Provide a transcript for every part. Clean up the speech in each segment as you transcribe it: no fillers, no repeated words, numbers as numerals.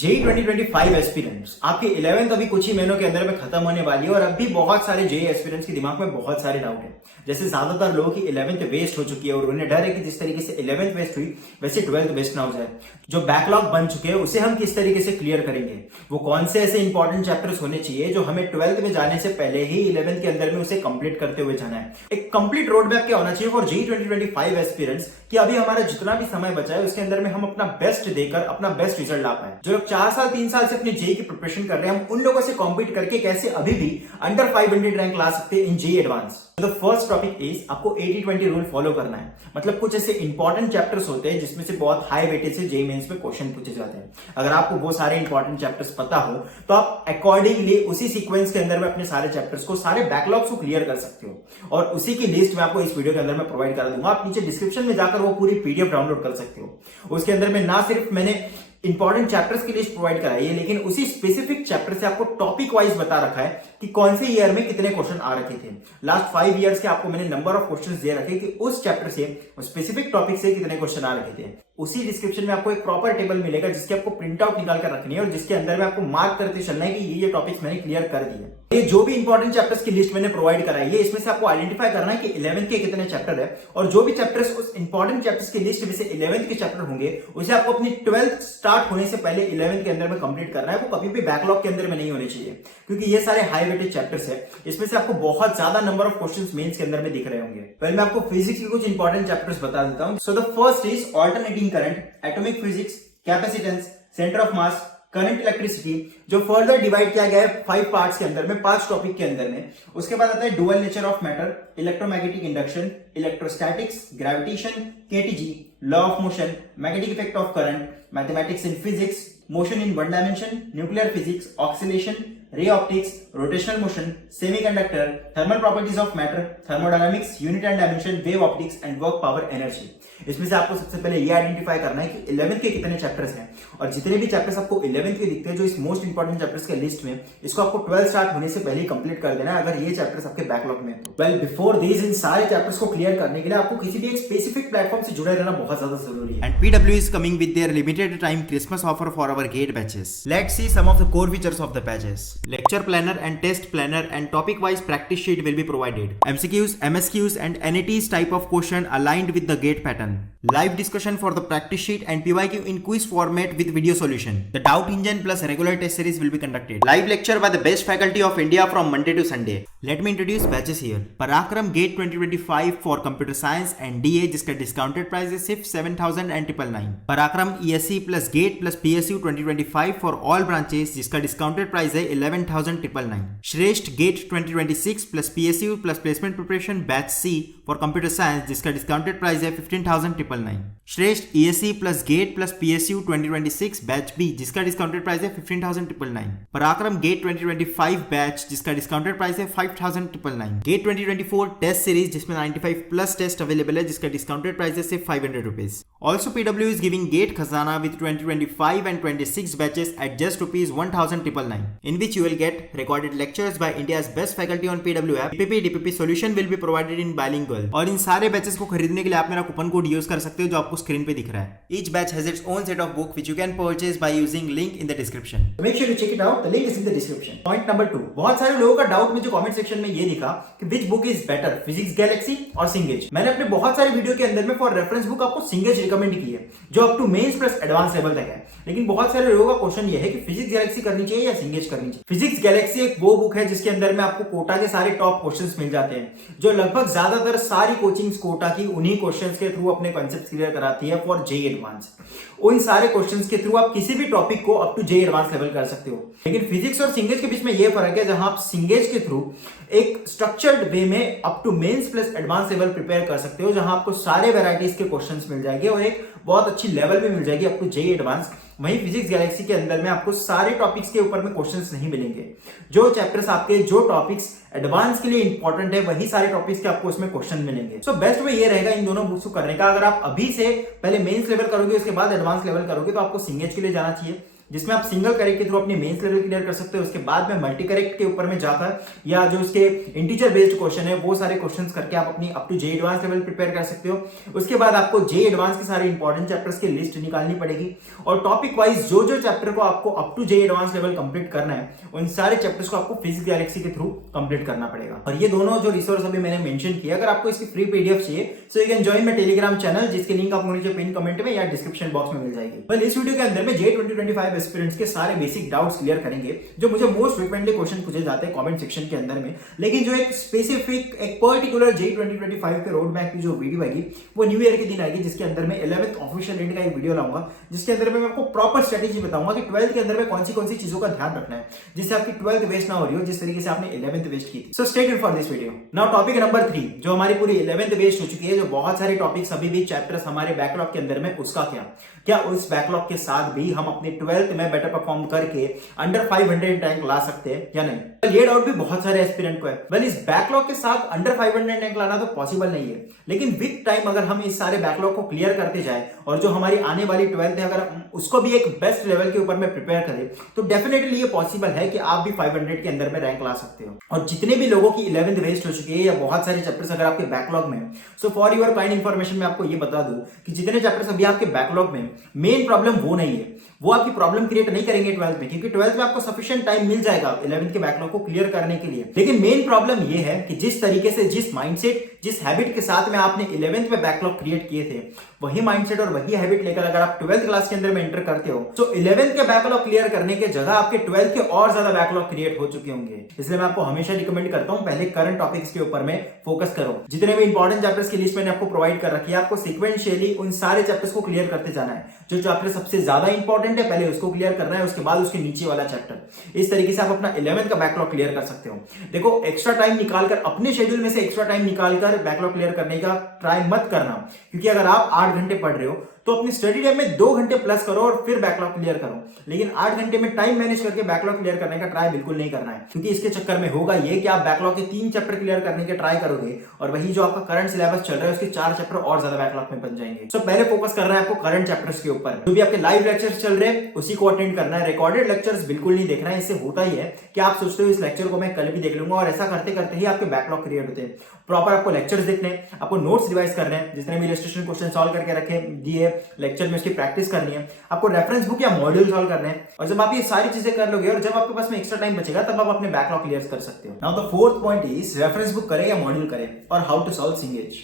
JEE 2025 aspirants आपके 11th अभी कुछ ही महीनों के अंदर में खत्म होने वाली है और अब भी बहुत सारे जेई एस्पिरेंट्स के दिमाग में बहुत सारे डाउट है। जैसे ज्यादातर लोगों की 11th वेस्ट हो चुकी है और उन्हें डर है कि जिस तरीके से 11th वेस्ट हुई वैसे 12th वेस्ट ना हो जाए। जो बैकलॉग बन चुके हैं उसे हम किस तरीके से क्लियर करेंगे, वो कौन से ऐसे इंपॉर्टेंट चैप्टर्स होने चाहिए जो हमें 12th में जाने से पहले ही 11th के अंदर में उसे कंप्लीट करते हुए जाना है। एक कंप्लीट रोड मैप क्या होना चाहिए फॉर जेई 2025 एस्पिरेंट्स कि अभी हमारा जितना भी समय बचा है उसके अंदर में हम अपना बेस्ट देकर अपना बेस्ट रिजल्ट ला पाए। जो लोग 4 साल 3 साल से अपने जेई की प्रिपरेशन कर रहे हैं, हम उन लोगों से कॉम्पीट करके कैसे अभी भी अंडर 500 रैंक ला सकते हैं in JEE advance. The first topic is आपको 80-20 रूल फॉलो करना है। मतलब कुछ ऐसे इंपॉर्टेंट चैप्टर्स होते हैं जिसमें से बहुत हाई वेटेज से जेई मेंस में क्वेश्चन पूछे जाते हैं। अगर आपको वो सारे इंपॉर्टेंट चैप्टर्स पता हो तो आप अकॉर्डिंगली उसी सीक्वेंस के अंदर में अपने सारे चैप्टर्स को, सारे बैकलॉग्स को क्लियर कर सकते हो और उसी की लिस्ट मैं आपको इस वीडियो के अंदर में प्रोवाइड कर दूंगा। आप नीचे डिस्क्रिप्शन में जाकर वो पूरी पीडीएफ डाउनलोड कर सकते हो। उसके अंदर में ना सिर्फ मैंने इंपॉर्टेंट चैप्टर्स की लिस्ट प्रोवाइड कराई है, लेकिन उसी स्पेसिफिक चैप्टर से आपको टॉपिक वाइज बता रखा है कि कौन से ईयर में कितने क्वेश्चन आ रखे थे। लास्ट 5 इयर्स के आपको मैंने नंबर ऑफ क्वेश्चंस दे रखे कि उस चैप्टर से, स्पेसिफिक टॉपिक से कितने क्वेश्चन आ रखे थे। उसी डिस्क्रिप्शन में आपको एक प्रॉपर टेबल मिलेगा जिसके आपको प्रिंट आउट निकाल कर रखनी है और जिसके अंदर में आपको मार्क करते चलना है कि ये टॉपिक्स मैंने क्लियर कर दिए। ये जो भी इंपॉर्टेंट चैप्टर्स की लिस्ट मैंने प्रोवाइड कराई है, इसमें से आपको आइडेंटिफाई करना है कि 11th के कितने चैप्टर है और जो भी चैप्टर्स उस इंपॉर्टेंट चैप्टर्स की लिस्ट में से 11th के चैप्टर होंगे उसे आपको अपनी 12th स्टार्ट होने से पहले 11th के अंदर में कंप्लीट करना है। वो कभी भी बैकलॉग के अंदर में नहीं होने चाहिए क्योंकि ये सारे हाई वेटेज चैप्टर्स है। इसमें से आपको बहुत ज्यादा नंबर ऑफ क्वेश्चंस मेंस के अंदर में दिख रहे होंगे। पहले मैं आपको फिजिक्स के कुछ इंपॉर्टेंट चैप्टर्स बता देता हूं। So the first is alternating current, atomic physics, capacitance, centre of mass, current electricity, जो फर्दर डिवाइड किया गया है 5 पार्ट्स के अंदर में, 5 टॉपिक के अंदर में। उसके बाद आता है dual nature of matter, electromagnetic induction, electrostatics, gravitation, KTG, law of motion, magnetic effect of current, mathematics in physics, motion in 1 dimension, nuclear physics, oscillation, ray optics, rotational motion, semiconductor, thermal properties of matter, thermodynamics, unit and dimension, wave optics and work power energy. इसमें से आपको सबसे पहले ये identify करना है कि 11th के कितने चैप्टर्स हैं और जितने भी चैप्टर्स आपको 11th के दिखते हैं जो इस मोस्ट इंपॉर्टेंट चैप्टर्स के लिस्ट में, इसको आपको 12 स्टार्ट होने से पहले कंप्लीट कर देना है अगर ये चैप्टर्स आपके बैकलॉग में तो। वेल बिफोर दिस, इन सारे चैप्टर्स को क्लियर करने के लिए आपको किसी भी एक स्पेसिफिक प्लेटफॉर्म से जुड़े रहना बहुत ज्यादा जरूरी है। And PW is coming with their limited time Christmas offer for our GATE batches. Let's see some of the core features of the batches. Lecture planner and test planner and topic wise practice sheet will be provided. MCQs, MSQs and NATs type of question aligned with the GATE pattern. Live discussion for the practice sheet and PYQ in quiz format with video solution. The doubt engine plus regular test series will be conducted. Live lecture by the best faculty of India from Monday to Sunday. Let me introduce batches here. Parakram GATE 2025 for computer science and DA जिसका discounted price is सिर्फ 7,999. Parakram ESC plus GATE plus PSU 2025 for all branches जिसका discounted price है 11,999. श्रेष्ठ GATE 2026 plus PSU plus placement preparation batch C for computer science जिसका discounted price है 15,999. श्रेष्ठ ESC plus GATE plus PSU 2026 batch B जिसका discounted price है 15,999. पराक्रम GATE 2025 batch जिसका डिस्काउंटेड प्राइस है 5,999. GATE 2024 टेस्ट सीरीज जिसमें 95 प्लस टेस्ट अवेलेबल है जिसका डिस्काउंटेड प्राइस है सिर्फ 500 rupees. Also PW is giving GATE खजाना with 2025 and 26 batches at just rupees 1,999 in which you will get recorded lectures by India's best faculty on PW app. DPP solution will be provided in bilingual. और इन सारे batches को खरीदने के लिए आप मेरा coupon code use कर सकते हो जो आपको स्क्रीन पे दिख रहा है. Each batch has its own set of book which you can purchase by using link in the description. Make sure to check it out. The link is in the description. Point number 2. बहुत सारे लोगों का doubt मुझे comment section में ये दिखा कि which book is better, Physics Galaxy और Cengage. मैंने अपने बहुत सारे वीडियो के अंदर में फॉर रेफरेंस बुक आपको Cengage रिकमेंड की है जो up to mains plus advance level तक है. लेकिन बहुत सारे लोगों का क्वेश्चन ये है कि Physics Galaxy करनी चाहिए या Cengage करनी चाहिए. Physics Galaxy एक वो बुक है जिसके अंदर में आपको कोटा के सारे टॉप क्वेश्चंस मिल जाते हैं जो लगभग ज्यादातर सारी कोचिंग्स कोटा की उन्हीं क्वेश्चंस के थ्रू अपने कॉन्सेप्ट क्लियर कराती है फॉर जेई एडवांस. उन सारे क्वेश्चंस के थ्रू आप किसी भी टॉपिक को up to JEE advance level कर सकते हो. लेकिन फिजिक्स और सिंगेज के बीच में यह फर्क है जहां आप सिंगेज के थ्रू एक स्ट्रक्चर्ड वे में up to mains plus advance level prepare कर सकते हो जहां आपको सारे वैरायटीज के क्वेश्चंस मिल जाएंगे और एक बहुत अच्छी लेवल भी मिल जाएगी अप टू जेई एडवांस. वहीं फिजिक्स गैलेक्सी के अंदर में आपको सारे टॉपिक्स के ऊपर में क्वेश्चंस नहीं मिलेंगे. जो चैप्टर्स आपके, जो टॉपिक्स एडवांस के लिए इंपॉर्टेंट है वही सारे टॉपिक्स के आपको उसमें क्वेश्चन मिलेंगे. सो बेस्ट वे ये रहेगा इन दोनों बुक्स को करने का. अगर आप अभी से पहले मेंस लेवल करोगे उसके बाद एडवांस लेवल करोगे तो आपको सिंगेज के लिए जाना चाहिए. जिसमें आप सिंगल करेक्ट के थ्रू अपनी मेंस लेवल क्लियर कर सकते हो। उसके बाद में मल्टी करेक्ट के ऊपर में जाकर या जो उसके इंटीजर बेस्ड क्वेश्चन है वो सारे क्वेश्चंस करके आप अपनी up to J advance level prepare कर सकते हो। उसके बाद आपको जे एडवांस के सारे इंपॉर्टेंट चैप्टर्स की लिस्ट निकालनी पड़ेगी और टॉपिक वाइज जो जो चैप्टर को आपको up to J advance level complete करना है उन सारे चैप्टर्स को आपको फिजिक्स गैलेक्सी के थ्रू कंप्लीट करना पड़ेगा। और ये दोनों जो रिसोर्स अभी मैंने मेंशन किया, अगर आपको इसकी फ्री पीडीएफ चाहिए so you can join my Telegram channel, जिसकी लिंक आपको नीचे पिन कमेंट में या डिस्क्रिप्शन बॉक्स में मिल जाएगी। वेल, इस वीडियो के अंदर में जे 2025 एस्पिरेंट्स के सारे बेसिक डाउट्स क्लियर करेंगे जो मुझे मोस्ट फ्रीक्वेंटली क्वेश्चन पूछे जाते हैं कमेंट सेक्शन के अंदर में। लेकिन जो एक स्पेसिफिक एक पर्टिकुलर जे 2025 के रोड मैप की जो वीडियो आएगी वो न्यू ईयर के दिन आएगी, जिसके अंदर में 11th ऑफिशियल एंड का एक वीडियो लाऊंगा, जिसके अंदर में मैं आपको प्रॉपर स्ट्रेटेजी बताऊंगा कि 12th के अंदर में कौन सी चीजों का ध्यान रखना है जिससे आपकी 12th वेस्ट ना हो रही हो जिस तरीके से आपने 11th वेस्ट की थी। So stay tuned for this video. Now topic number 3, जो हमारी पूरी 11th वेस्ट हो चुकी है, जो बहुत सारे टॉपिक्स अभी भी चैप्टर्स हमारे बैकलॉग के अंदर में, उसका क्या उस बैकलॉग के साथ भी हम अपने 12th में बेटर परफॉर्म करके अंडर 500 रैंक ला सकते हैं या नहीं। ये डाउट भी बहुत सारे एस्पिरेंट को है। वेल, इस बैकलॉग के साथ अंडर 500 रैंक लाना तो पॉसिबल नहीं है, लेकिन विद टाइम अगर हम इस सारे बैकलॉग को क्लियर करते जाए और जो हमारी आने वाली 12th है अगर उसको भी एक बेस्ट लेवल के ऊपर में प्रिपेयर करें तो डेफिनेटली ये पॉसिबल है कि आप भी 500 के अंदर में रैंक ला सकते हो। और जितने भी लोगों की 11th वेस्ट हो चुकी है या बहुत सारे चैप्टर्स अगर आपके बैकलॉग में, so for your kind information मैं आपको ये बता दूं कि जितने चैप्टर्स अभी आपके बैकलॉग में, मेन प्रॉब्लम वो नहीं है, वो आपकी प्रॉब्लम क्रिएट नहीं करेंगे 12th में, क्योंकि 12th में आपको सफिशिएंट टाइम मिल जाएगा 11th के बैकलॉग को क्लियर करने के लिए। लेकिन मेन प्रॉब्लम ये है कि जिस तरीके से, जिस माइंडसेट, जिस हैबिट के साथ में आपने 11th में बैकलॉग क्रिएट किए थे, वही माइंडसेट और वही हैबिट लेकर अगर आप 12th क्लास के अंदर में एंटर करते हो तो 11th के बैकलॉग क्लियर करने के जगह आपके 12th के और ज्यादा बैकलॉग क्रिएट हो चुके होंगे। इसलिए मैं आपको हमेशा रिकमेंड करता हूं पहले करंट टॉपिक्स के ऊपर में फोकस करो। जितने भी इंपॉर्टेंट चैप्टर्स की लिस्ट मैंने आपको प्रोवाइड कर रखी है, आपको सीक्वेंशियली उन सारे चैप्टर्स को क्लियर करते जाना है। जो चैप्टर सबसे ज्यादा इंपॉर्टेंट है पहले उसको क्लियर करना है, उसके बाद उसके नीचे वाला चैप्टर। इस तरीके से आप अपना 11th का बैकलॉग क्लियर कर सकते हो। देखो, एक्स्ट्रा टाइम निकालकर, अपने शेड्यूल में से एक्स्ट्रा टाइम निकालकर बैकलॉग क्लियर करने का ट्राई मत करना, क्योंकि अगर आप 8 घंटे पढ़ रहे हो तो अपनी स्टडी टाइम में 2 घंटे प्लस करो और फिर बैकलॉग क्लियर करो। लेकिन 8 घंटे में टाइम मैनेज करके बैकलॉग क्लियर करने का ट्राई बिल्कुल नहीं करना है, क्योंकि इसके चक्कर में होगा ये कि आप बैकलॉग के 3 चैप्टर क्लियर करने के ट्राई करोगे और वही जो आपका करंट सिलेबस चल रहा है उसके 4 चैप्टर और ज्यादा बैकलॉग में बन जाएंगे। तो पहले फोकस करना है आपको करंट चैप्टर्स के ऊपर। जो भी आपके लाइव लेक्चर्स चल रहे हैं उसी को अटेंड करना है। रिकॉर्डेड लेक्चर्स बिल्कुल नहीं देखना है। इससे होता ही है कि आप सोचते हो इस लेक्चर को मैं कल भी देख लूंगा, और ऐसा करते करते ही आपके बैकलॉग क्रिएट होते हैं। प्रॉपर आपको लेक्चर्स देखने, आपको नोट्स रिवाइज करने हैं, जितने भी इलस्ट्रेशन क्वेश्चन सॉल्व करके रखे दिए लेक्चर में उसकी प्रैक्टिस करनी है, आपको रेफरेंस बुक या मॉड्यूल सॉल्व करने हैं। और जब आप ये सारी चीजें कर लोगे और जब आपके पास में एक्स्ट्रा टाइम बचेगा तब आप अपने बैकलॉग क्लियर कर सकते हो। Now the fourth point is reference book करें या मॉड्यूल करें और हाउ टू सॉल्व सिंगेज।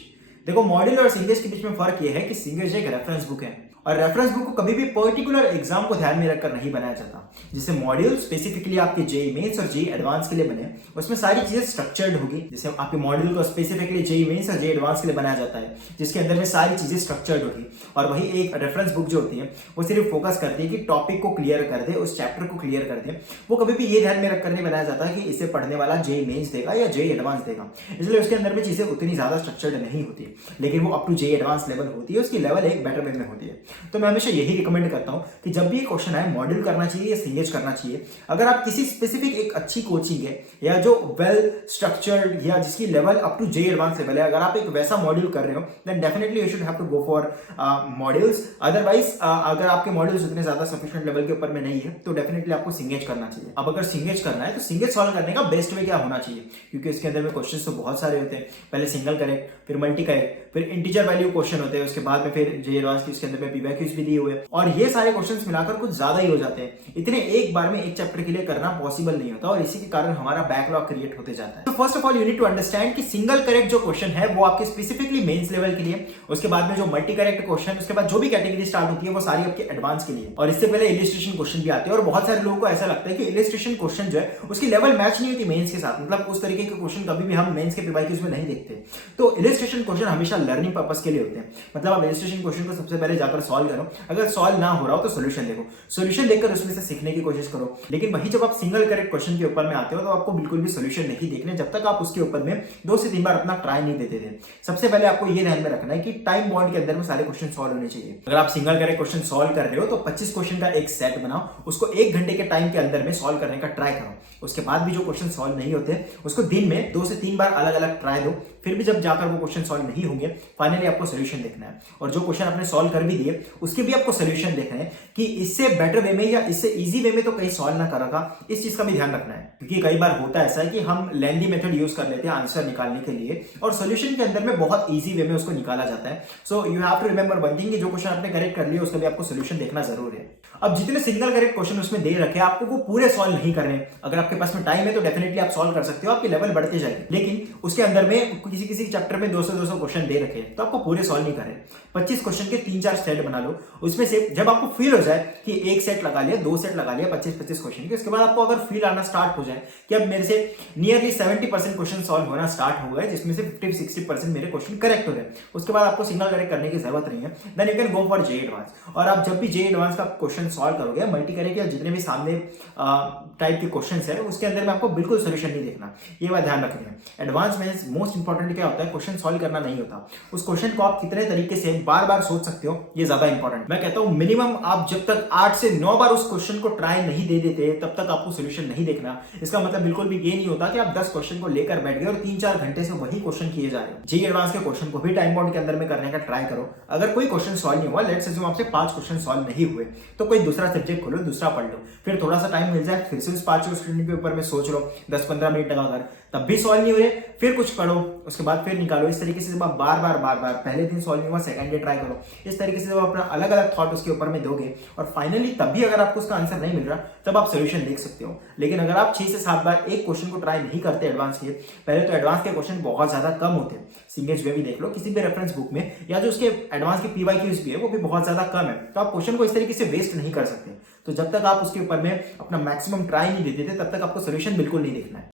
देखो, मॉड्यूल और सिंगेज के बीच में फर्क ये है कि सिंगेज एक रेफरेंस बुक है और रेफरेंस बुक को कभी भी पर्टिकुलर एग्जाम को ध्यान में रखकर नहीं बनाया जाता। जिससे मॉड्यूल स्पेसिफिकली आपके जेईई मेंस और जेईई एडवांस के लिए बने, उसमें सारी चीजें स्ट्रक्चर्ड होगी। जैसे आपके मॉड्यूल को स्पेसिफिकली जेईई मेंस और जेईई एडवांस के लिए बनाया जाता है, जिसके अंदर में सारी चीजें स्ट्रक्चर्ड होगी। और वही एक रेफरेंस बुक जो होती है वो सिर्फ फोकस करती है कि टॉपिक को क्लियर कर दे, उस चैप्टर को क्लियर कर दे। वो कभी भी ये ध्यान में रखकर नहीं बनाया जाता कि इसे पढ़ने वाला जेईई मेंस देगा या जेईई एडवांस देगा, इसलिए उसके अंदर में चीजें उतनी ज्यादा स्ट्रक्चर्ड नहीं होती। लेकिन वो up to JEE advance level होती है, उसकी लेवल एक बेटर वे में होती है। तो मैं हमेशा यही रिकमेंड करता हूं कि जब भी क्वेश्चन आए मॉड्यूल करना चाहिए या सिंगेज करना चाहिए। अगर आप किसी स्पेसिफिक एक अच्छी कोचिंग है या जो वेल स्ट्रक्चर्ड या जिसकी level up to JEE advance level है, अगर आप एक वैसा मॉड्यूल कर रहे हो then definitely you should have to go for modules. Otherwise अगर आपके मॉड्यूल्स उतने ज्यादा सफिशिएंट लेवल के ऊपर में नहीं है तो डेफिनेटली आपको सिंगेज करना चाहिए। अब अगर सिंगेज करना है तो सिंगेज सॉल्व करने का बेस्ट वे क्या होना चाहिए, क्योंकि इसके अंदर में क्वेश्चन तो बहुत सारे होते हैं। पहले सिंगल करेक्ट, फिर मल्टी करेक्ट, फिर इंटीजर वैल्यू क्वेश्चन होते हैं, उसके बाद में फिर जेईई एडवांस की इसके अंदर में पीवाईक्यूज भी दिए हुए, और ये सारे क्वेश्चंस मिलाकर कुछ ज्यादा ही हो जाते हैं। इतने एक बार में एक चैप्टर के लिए करना पॉसिबल नहीं होता और इसी के कारण हमारा बैकलॉग क्रिएट होते जाता है। तो first of all you need to understand कि सिंगल करेक्ट जो क्वेश्चन है वो आपके स्पेसिफिकली मेंस लेवल के लिए, उसके बाद में जो मल्टी करेक्ट क्वेश्चन, उसके बाद जो भी कैटेगरी स्टार्ट होती है वो सारी आपके एडवांस के लिए। और इससे पहले इलिस्ट्रेशन क्वेश्चन भी आते हैं और बहुत सारे लोगों को ऐसा लगता है कि इलिस्ट्रेशन क्वेश्चन जो है उसकी लेवल मैच नहीं होती मेंस के साथ, मतलब उस तरीके के क्वेश्चन कभी भी हम मेंस के पीवाईक्यूज में नहीं देखते। तो इलिस्ट्रेशन क्वेश्चन हमेशा लर्निंग पर्पस के लिए होते हैं, मतलब आप इलिस्ट्रेशन क्वेश्चन को सबसे पहले जाकर सॉल्व करो, अगर सॉल्व ना हो रहा हो तो सोल्यूशन देखो, सोल्यूशन देखकर उसमें से सीखने की कोशिश करो। लेकिन वही जब आप सिंगल करेक्ट क्वेश्चन के ऊपर में आते हो तो आपको बिल्कुल भी सोल्यूशन नहीं देखने जब तक आप उसके ऊपर में 2 से 3 बार अपना ट्राई नहीं देते थे। सबसे पहले आपको ये ध्यान में रखना है कि टाइम बॉन्ड के अंदर में सारे क्वेश्चन सॉल्व होने चाहिए। अगर आप सिंगल करेक्ट क्वेश्चन सॉल्व कर रहे हो तो 25 क्वेश्चन का एक सेट बनाओ, उसको 1 घंटे के टाइम के अंदर में सॉल्व करने का ट्राई करो। उसके बाद भी जो क्वेश्चन सॉल्व नहीं होते उसको दिन में 2 से 3 बार अलग अलग ट्राई दो। फिर भी जब जाकर वो क्वेश्चन सॉल्व नहीं होंगे फाइनली आपको सोल्यूशन देखना है, और जो क्वेश्चन आपने सॉल्व कर भी दिए लिए उसके भी आपको सोल्यूशन देखना है कि इससे बेटर वे में या इससे इजी वे में तो कहीं सॉल्व ना कर रखा, इस चीज का भी ध्यान रखना है। क्योंकि कई बार होता है ऐसा है कि हम लेंदी मेथड यूज कर लेते हैं आंसर निकालने के लिए और सोल्यूशन के अंदर में बहुत इजी वे में उसको निकाला जाता है। So you have to remember one thing कि जो क्वेश्चन आपने करेक्ट कर लिया उसका भी आपको सोल्यूशन देखना जरूर है। अब जितने सिंगल करेक्ट क्वेश्चन उसमें दे रखे हैं आपको वो पूरे सॉल्व नहीं करने। अगर आपके पास में टाइम है तो डेफिनेटली आप सॉल्व कर सकते हो, आपके लेवल बढ़ते जाएंगे। लेकिन उसके अंदर में किसी किसी चैप्टर में 200 क्वेश्चन दे रखे हैं तो आपको पूरे सॉल्व नहीं करने। 25 क्वेश्चन के 3-4 सेट बना लो, उसमें से जब आपको फील हो जाए कि एक सेट लगा लिया, 2 सेट लगा लिया 25-25 क्वेश्चन के, उसके बाद आपको अगर फील आना स्टार्ट हो जाए कि अब मेरे से नियरली 70% क्वेश्चन सॉल्व होना स्टार्ट हो गए, जिसमें से 50-60% मेरे क्वेश्चन करेक्ट हो गए, उसके बाद आपको सिंगल करेक्ट करने की जरूरत नहीं है। Then you can go for J advance. और आप जब भी जे एडवांस का क्वेश्चन सॉल्व करोगे, मल्टी करेक्ट या जितने भी सामने टाइप के क्वेश्चन है उसके अंदर में आपको बिल्कुल सोल्यूशन नहीं देखना, ये बात ध्यान रखनी है। एडवांस में मोस्ट इंपॉर्टेंट क्या होता है, क्वेश्चन सॉल्व करना नहीं होता, उस क्वेश्चन को आप कितने तरीके से बार बार सोच सकते हो ये ज्यादा इंपॉर्टेंट। मैं कहता हूं मिनिमम आप जब तक 8 से 9 बार उस क्वेश्चन को ट्राई नहीं दे देते तब तक आपको सोल्यूशन नहीं देखना। इसका मतलब बिल्कुल भी ये नहीं होता कि आप 10 क्वेश्चन को लेकर बैठ गए और 3-4 घंटे से वही क्वेश्चन किए जा रहे हो। जी एडवांस के क्वेश्चन को भी टाइम बाउंड के अंदर में करने का ट्राई करो। अगर कोई क्वेश्चन सॉल्व नहीं हुआ, लेट्स अज्यूम आपसे 5 क्वेश्चन सॉल्व नहीं हुए, तो कोई दूसरा सब्जेक्ट खोलो, दूसरा पढ़ लो, फिर थोड़ा सा टाइम मिल जाए फिर से उस 5 क्वेश्चन के ऊपर में सोच लो 10-15 मिनट लगाकर, तब भी सॉल्व नहीं हुए फिर कुछ पढ़ो, उसके बाद फिर निकालो। इस तरीके से जब आप बार बार पहले दिन सॉल्व नहीं हुआ सेकंड डे ट्राई करो, इस तरीके से जब अपना अलग अलग थॉट उसके ऊपर में दोगे और फाइनली तब भी अगर आपको उसका आंसर नहीं मिल रहा तब आप सोल्यूशन देख सकते हो। लेकिन अगर आप 6 से 7 बार एक क्वेश्चन को ट्राई नहीं करते एडवांस के, पहले तो एडवांस के क्वेश्चन बहुत ज्यादा कम होते हैं, सिंगेज वे भी देख लो किसी भी रेफरेंस बुक में, या जो उसके एडवांस के PYQs भी है वो भी बहुत ज्यादा कम है, तो आप क्वेश्चन को इस तरीके से वेस्ट नहीं कर सकते। तो जब तक आप उसके ऊपर में अपना मैक्सिमम ट्राई नहीं देते थे तब तक आपको सोल्यूशन बिल्कुल नहीं देखना है।